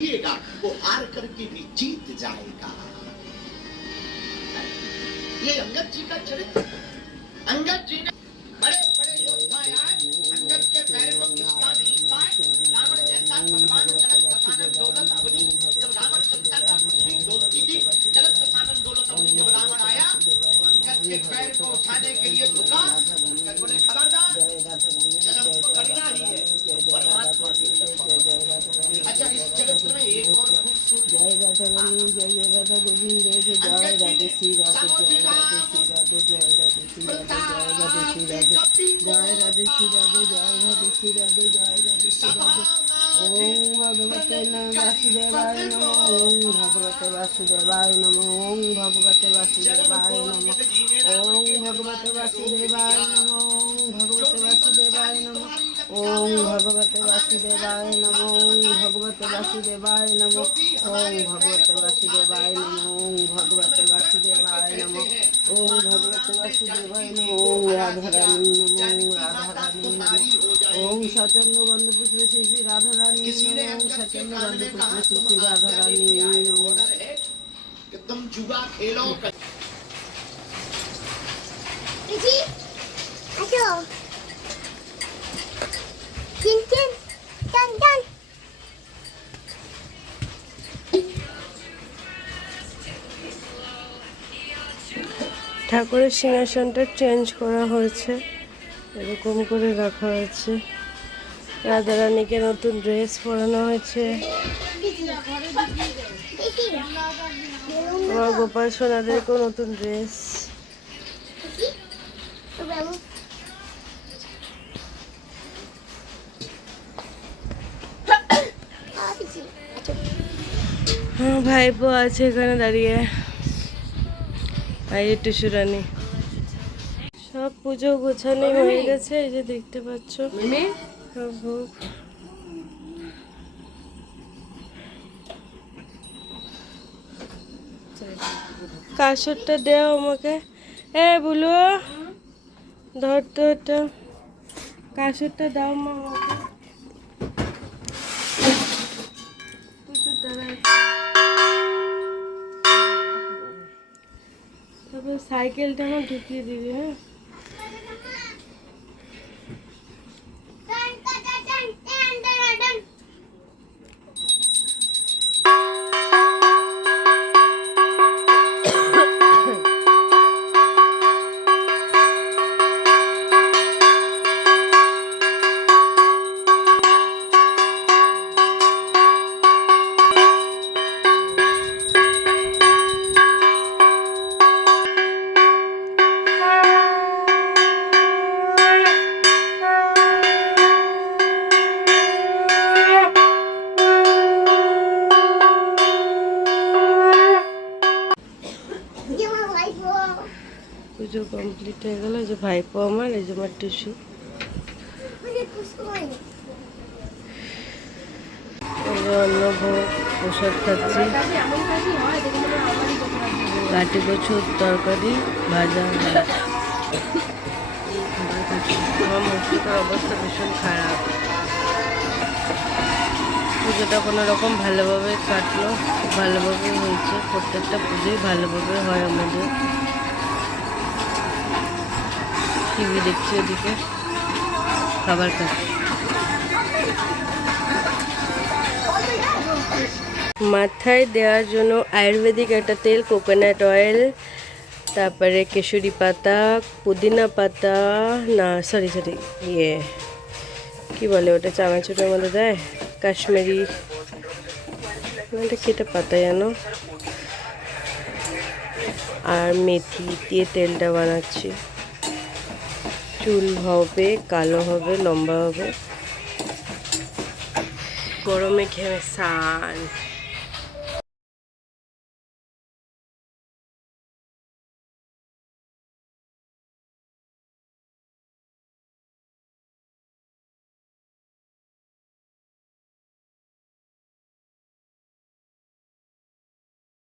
वो हार करके भी जीत जाएगा। ये अंगद जी का चरित्र। अंगद जी ने बड़े बड़े योद्धा आए, अंगद के पैर को खिसका नहीं पाए। रावण जैसा भगवान जगत प्रसादन दौलत अवनी, जब रावण सत्ता का पृथ्वी डोलती थी, जगत प्रसादन दौलत अवनी जब रावण आया तो अंगद के पैर को उठाने के लिए झुका। अंगद बोले खबरदार, जन्म पकड़ना ही है परमात्मा की तरफ। अच्छा, इस चरित्र में एक और खूबसूरत जय राधा रानी जय राधा गोविंद जय राधे श्री राधे जय राधे श्री राधे जय राधे श्री राधे जय राधे श्री राधे जय राधे श्री राधे जय राधे श्री राधे जय राधे श्री राधे। ओम भगवते वासुदेवाय नमो, ओम भगवते वासुदेवाय नमो, ओम भगवते वासुदेवाय नमो, ओम भगवते वासुदेवाय नमो, ओम भगवते वासुदेवाय नमो, ओम भगवते वासुदेवाय नमो, ओम भगवते वासुदेवाय नमो, ओम भगवते वासुदेवाय नमो, ओम भगवते वासुदेवाय नमो, ओम भगवते वासुदेवाय नमो, ओम राधा रानी नमो, ओम राधा रानी नमो, ओम सचंद्र बंधु पुष्प श्री राधा रानी नमो, ओम सचंद्र बंधु पुष्प श्री राधा रानी नमो। तुम जुआ खेलो। ঠাকুরের সিংহাসনটা চেঞ্জ করা হয়েছে, এরকম করে রাখা হয়েছে। রাধারানীকে নতুন ড্রেস পরানো হয়েছে। আমার গোপাল সোনাদেরকেও নতুন ড্রেস। হ্যাঁ, ভাইপো আছে এখানে দাঁড়িয়ে। আর একটু সুরানি সব পুজো গোছানো হয়ে গেছে, এই যে দেখতে পাচ্ছ সব ভোগ। কাসরটা দেও আমাকে, এ বুলু ধর তো ওটা, কাসরটা দাও মা আমাকে। তারপর সাইকেলটা আমার ঢুকিয়ে দিবি। হ্যাঁ, পুজো কমপ্লিট হয়ে গেল। এই যে ভাইপো আমার, এই যে আমার টিস্যু। অন্য ভোগ প্রসাদ খাচ্ছি, কাটি কচুর তরকারি ভাজা। আমার মুখটার অবস্থা ভীষণ খারাপ। পুজোটা কোনো রকম ভালোভাবে কাটলো, খুব ভালোভাবে হয়েছে। প্রত্যেকটা পুজোই ভালোভাবে হয় আমাদের। টিভি দেখছি, ওদিকে খাবার খাচ্ছি। মাথায় দেওয়ার জন্য আয়ুর্বেদিক একটা তেল, কোকোনাট অয়েল, তারপরে কেশরি পাতা, পুদিনা পাতা, না সরি ইয়ে কী বলে ওটা, চানাচুরের মধ্যে দেয়, কাশ্মীরি, এটা কেটে পাতা জানো, আর মেথি দিয়ে তেলটা বানাচ্ছি। চুল হবে কালো হবে, লম্বা হবে। গরমে ঘেমে স্নান।